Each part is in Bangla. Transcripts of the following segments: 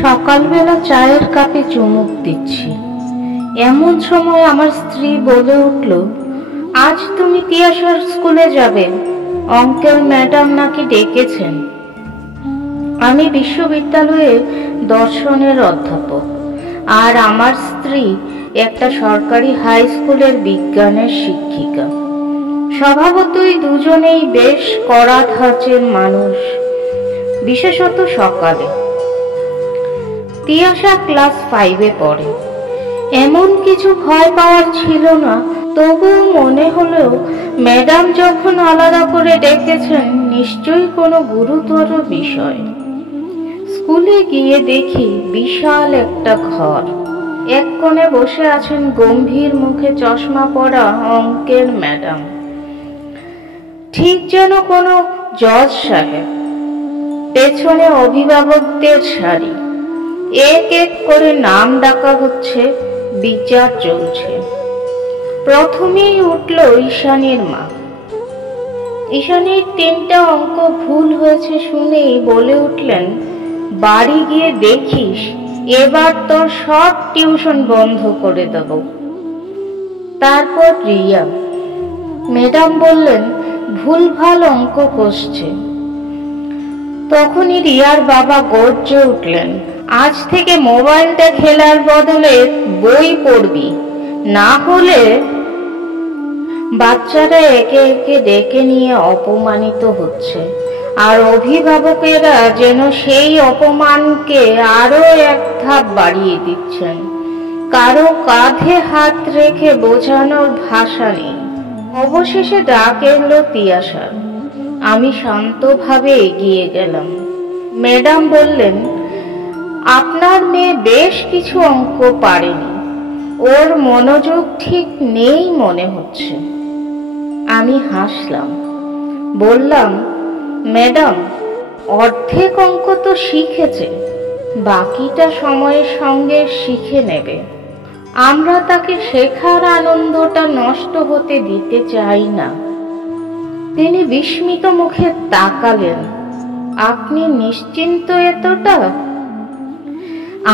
সকালবেলা চায়ের কাপে চুমুক দিচ্ছি, এমন সময় আমার স্ত্রী বলে উঠল, আজ তুমি তিয়াশার স্কুলে যাবে, অঙ্কের ম্যাডাম নাকি ডেকেছেন। আমি বিশ্ববিদ্যালয়ে দর্শনের অধ্যাপক, আর আমার স্ত্রী একটা সরকারি হাই স্কুলের বিজ্ঞানের শিক্ষিকা। স্বভাবতই দুজনেই বেশ কড়া ধাঁচের মানুষ, বিশেষত সকালে। তিয়াশা ক্লাস 5-এ পড়ে। এমন কিছু ভয় পাওয়ার ছিল না, তবুও মনে হলো ম্যাডাম যখন আলাদা করে ডেকেছেন, নিশ্চয়ই কোনো গুরুতর বিষয়। স্কুলে গিয়ে দেখি বিশাল একটা ঘর। এক কোণে বসে আছেন গম্ভীর মুখে চশমা পরা অঙ্কের ম্যাডাম, ঠিক যেন কোনো জজ সাহেব। পেছনে অভিভাবকদের সারি, এক এক করে নাম ডাকা হচ্ছে, বিচার চলছে। প্রথমেই উঠল ঈশানীর মা। ঈশানীর 3টা অঙ্ক ভুল হয়েছে শুনেই বলে উঠলেন, বাড়ি গিয়ে দেখিস, এবার তোর সব টিউশন বন্ধ করে দেব। তারপর রিয়া। ম্যাডাম বললেন, ভুলভাল অঙ্ক কষছে। তখনই রিয়ার বাবা গর্জে উঠলেন, আজ থেকে মোবাইলটা খেলার বদলে বই পড়বি, না হলে। বাচ্চারা একে একে ডেকে নিয়ে অপমানিত হচ্ছে, আর অভিভাবকেরা যেন সেই অপমানকে আরো এক ধাপ বাড়িয়ে দিচ্ছেন। কারো কাঁধে হাত রেখে বোঝানোর ভাষা নেই। অবশেষে ডাক এলো তিয়াশার। আমি শান্তভাবে এগিয়ে গেলাম। ম্যাডাম বললেন, আপনার মেয়ে বেশ কিছু অঙ্ক পারেনি, ওর মনোযোগ ঠিক নেই মনে হচ্ছে। আমি হাসলাম, বললাম, ম্যাডাম, অর্ধেক অঙ্ক তো শিখেছে, বাকিটা সময়ের সঙ্গে শিখে নেবে। আমরা তাকে শেখার আনন্দটা নষ্ট হতে দিতে চাই না। তিনি বিস্মিত মুখে তাকালেন, আপনি নিশ্চিন্ত এতটা?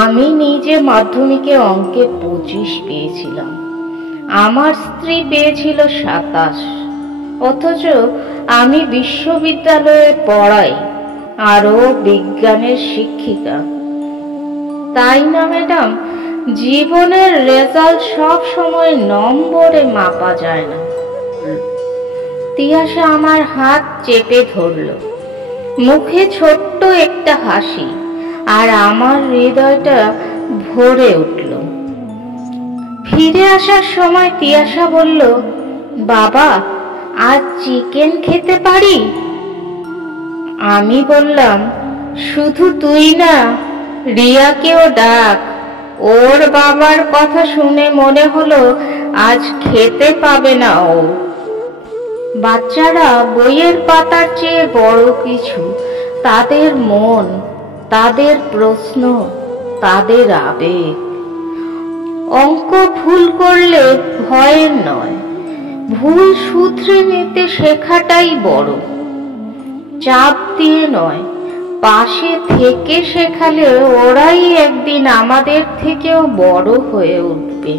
আমি নিজে মাধ্যমিকে অঙ্কে 25 পেয়েছিলাম, আমার স্ত্রী পেয়েছিল 27, অথচ আমি বিশ্ববিদ্যালয়ে পড়াই, আরও বিজ্ঞানের শিক্ষিকা। তাই না ম্যাডাম, জীবনের রেজাল্ট সব সময় নম্বরে মাপা যায় না। তিয়াশা আমার হাত চেপে ধরল, মুখে ছোট্ট একটা হাসি, আর আমার হৃদয়টা ভরে উঠল। ফিরে আসার সময় তিয়াশা বলল, বাবা, আজ চিকেন খেতে পারি? আমি বললাম, শুধু তুই না, রিয়াকেও ডাক। ওর বাবার কথা শুনে মনে হলো আজ খেতে পাবে না ও। বাচ্চারা বইয়ের পাতার চেয়ে বড় কিছু, তাদের মন, তাদের প্রশ্ন, তাদের আবেগ। অঙ্ক ভুল করলে ভয়ের নয়, ভুল শুধরে নিতে শেখাটাই বড়। চাপ দিয়ে নয়, পাশে থেকে শেখালে ওরাই একদিন আমাদের থেকেও বড় হয়ে উঠবে।